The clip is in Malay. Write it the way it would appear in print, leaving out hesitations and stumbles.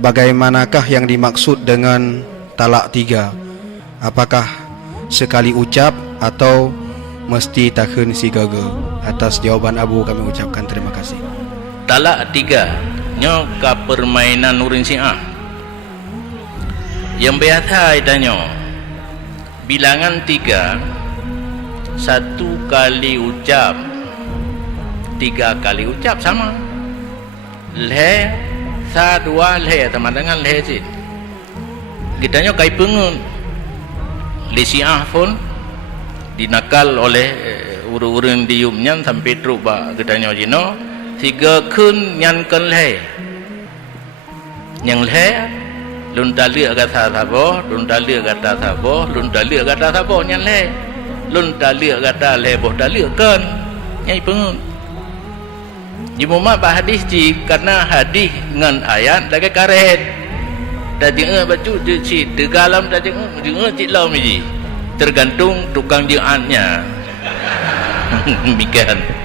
bagaimanakah yang dimaksud dengan talak 3? Apakah sekali ucap atau mesti takhun si gaga? Atas jawaban Abu kami ucapkan terima kasih. Talak 3 nyo ka permainan Nurin Syiah yang biasa idanyo bilangan 3, 1 kali ucap 3 kali ucap sama le sa 2 le sama dengan le si kitanya kai pengun di Syiah pun dinakal oleh urang-urang diumnya sampai teruba kitanya jino 3 kun nyan kan le yang le lun dalia kata sabo lun dalia kata sabo lun dalia kata sabo nyan le lun dalia kata le boh dalia kan nyai pengun di mumat bah hadis ji karena hadis ngan ayat lagi karet dah dengar baca ci tegalam dah dengar ci lau mi tergantung tukang jiannya demikian.